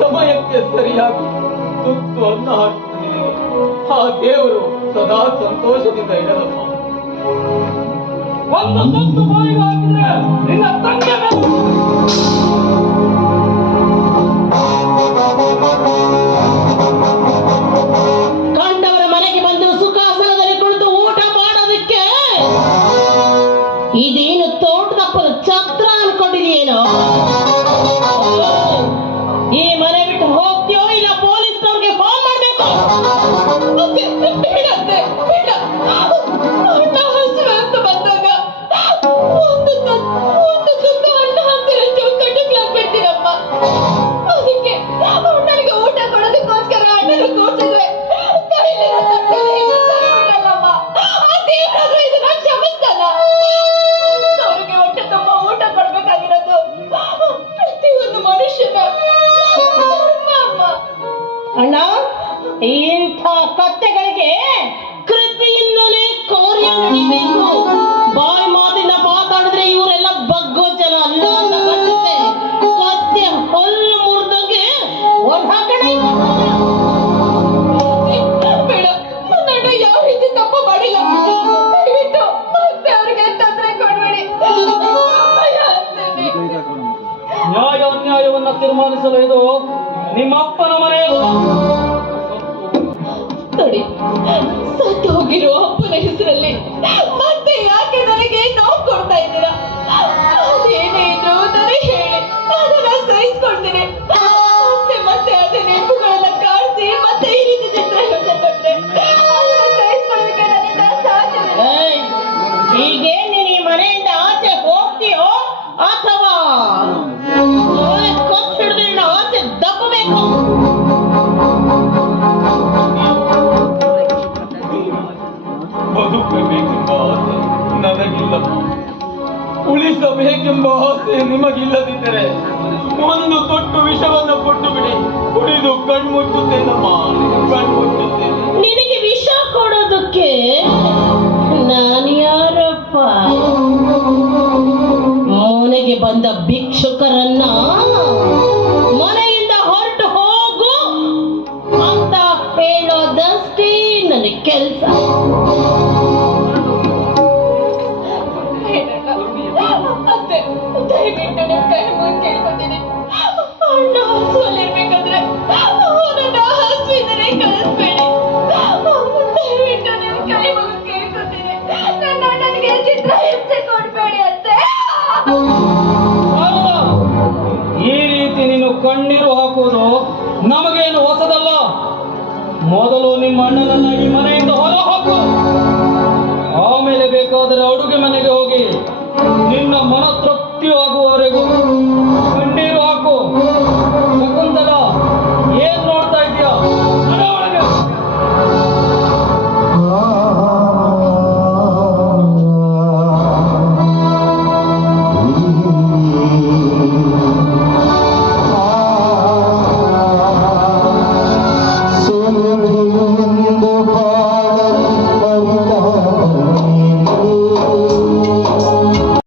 ಸಮಯಕ್ಕೆ ಸರಿಯಾಗಿ ತುತ್ತು ಅನ್ನ ಹಾಕುತ್ತಿದೆ. ಆ ದೇವರು ಸದಾ ಸಂತೋಷದಿಂದ ಇರಲಮ್ಮ. ಒಂದು ತುತ್ತು ಬಾಯಿಗೆ ಹಾಕಿದ್ರೆ ನಿನ್ನ ತಂದೆ ಕಂಡವರ ಮನೆಗೆ ಬಂದು ಸುಖಾಸನದಲ್ಲಿ ಕುಳಿತು ಊಟ ಮಾಡೋದಕ್ಕೆ ಇದೇನು ತೋಟದಪ್ಪನ ಛತ್ರ ಅನ್ಕೊಂಡಿದೆಯೇನೋ? ಈ ಮನೆ ಬಿಟ್ಟು ಹೋಗ್ತೀಯೋ ಇಲ್ಲ ಪೊಲೀಸ್ನವ್ರಿಗೆ ಫೋನ್ ಮಾಡ್ಬೇಕು? ಅಂತ ಬಂದಾಗ ಒಂದು ತುತ್ತು ಹಣ್ಣು ಹಾಕ್ತಿರೋ ಕಟ್ಟಕ್ಲಾಗ್ಬಿಡ್ತೀರಮ್ಮ. ಅದಕ್ಕೆ ನನಗೆ ಊಟ ಕೊಡೋದಕ್ಕೋಸ್ಕರ ಅಣ್ಣನ ಕೂರ್ಸಿದ್ರೆ ಕೈಲಿರೋ ತಟ್ಟೆಲ್ಲಮ್ಮ. ಆ ದೇವರಾದ್ರೂ ಇದನ್ನ ಕ್ಷಮಿಸ್ತಲ್ಲ. ಅವ್ರಿಗೆ ಹೊಟ್ಟೆ ತುಂಬ ಊಟ ಕೊಡ್ಬೇಕಾಗಿರೋದು ಪ್ರತಿಯೊಂದು ಮನುಷ್ಯನ ಧರ್ಮ. ಅಣ್ಣ, ಇಂಥ ಕತ್ತೆಗಳಿಗೆ ಕೃತಿಯಿಂದಲೇ ಕಾರ್ಯ ನಡಿಬೇಕು. ಬಾಯಿ ಮಾತಿಂದ ಮಾತಾಡಿದ್ರೆ ಇವರೆಲ್ಲ ಬಗ್ಗೋ ಜನ ಅಲ್ಲ ಅಂತ ಬರ್ತದೆ. ಕತ್ತೆ ಹೊಲ್ಲು ಮುರಿದಂಗೆ ಒಂದ್ ಹಾಕಣೆ ಬೇಡ. ನನ್ನ ಯಾವ ರೀತಿ ತಪ್ಪು ಮಾಡಿಲ್ಲ. ದಯವಿಟ್ಟು ಮತ್ತೆ ಅವ್ರಿಗೆ ತೊಂದರೆ ಕೊಡಬೇಡಿ. ನ್ಯಾಯ ಅನ್ಯಾಯವನ್ನ ತೀರ್ಮಾನಿಸಲು ಇದು ನಿಮ್ಮಪ್ಪನ ಮನೆಯಲ್ಲ. ನೋಡಿ, ಸತ್ತು ಹೋಗಿರೋ ಅಪ್ಪನ ಹೆಸರಲ್ಲಿ ಮತ್ತೆ ಯಾಕೆ ನನಗೆ ನೋವು ಕೊಡ್ತಾ ಇದ್ದೀರಾ? ಅದೇನೇ ಇದ್ರು ನನಗೆ ಹೇಳಿ, ಅದನ್ನ ಸಹಿಸ್ಕೊಳ್ತೀನಿ. ಮತ್ತೆ ಮತ್ತೆ ಅದೇ ನೆನಪುಗಳೆಲ್ಲ ಕಾಣಿಸಿ ಮತ್ತೆ ಈ ರೀತಿ ಚಿತ್ರ ಯೋಚನೆ ಕೊಟ್ರೆ ಅದನ್ನ ಸಹಿಸ್ಕೊಳ್ಳೋದಕ್ಕೆ ನನ್ನಿಂದ ಸಾಧ್ಯವಿಲ್ಲ. ಹೀಗೆ ನೀನು ಈ ಮನೆಯಿಂದ ಆಚೆ ಹೋಗ್ತೀಯೋ ಅಥವಾ ಕೊಚ್ಚಿಡಿದ್ರೆ ಆಚೆ ದಬ್ಬಬೇಕು. ಬದುಕಬೇಕೆಂಬ ಆಸೆ ನನಗಿಲ್ಲಮ್ಮ. ಉಳಿಸಬೇಕೆಂಬ ಆಸೆ ನಿಮಗಿಲ್ಲದಿದ್ದರೆ ಒಂದು ತೊಟ್ಟು ವಿಷವನ್ನು ಕೊಟ್ಟು ಬಿಡಿ. ಕುಡಿದು ಕಣ್ಮುಚ್ಚುತ್ತೇನಮ್ಮ, ಕಣ್ಮುಚ್ಚುತ್ತೇನೆ. ನಿನಗೆ ವಿಷ ಕೊಡೋದಕ್ಕೆ ನಾನು ಯಾರಪ್ಪ? ಮನೆಗೆ ಬಂದ ಭಿಕ್ಷುಕರನ್ನ ಮನೆಯಿಂದ ಹೊರಟು ಹೋಗು ಅಂತ ಹೇಳೋದಷ್ಟೇ ನನಗೆ ಕೆಲಸ. ದಯವಿಟ್ಟು ನಿಮ್ಮ ಕೈ ಮುಂದೆ ಕೇಳ್ಕೊತೀನಿ. ಅಣ್ಣ ಹಸುವಲ್ಲಿರ್ಬೇಕಾದ್ರೆ ಅವನನ್ನ ಹಸುವಿದರೆ ಕಳಿಸ್ಬೇಡಿ. ದಯವಿಟ್ಟು ನಿಮ್ಮ ಕೈ ಮುಂದೆ ಕೇಳ್ಕೊತೀನಿ. ನನ್ನ ಅಣ್ಣನಿಗೆ ಚಿತ್ರ ಹಿಂಸೆ ಕೊಡ್ಬೇಡಿ ಅಂತೆ. ಈ ರೀತಿ ನೀನು ಕಣ್ಣೀರು ಹಾಕುವುದು ನಮಗೇನು ಹೊಸದಲ್ಲ. ಮೊದಲು ನಿಮ್ಮ ಅಣ್ಣನನ್ನ ಈ ಮನೆಯಿಂದ ಹೊರ ಹಾಕು. ಆಮೇಲೆ ಬೇಕಾದರೆ ಅಡುಗೆ ಮನೆಗೆ ಹೋಗಿ ನಿನ್ನ ಮನ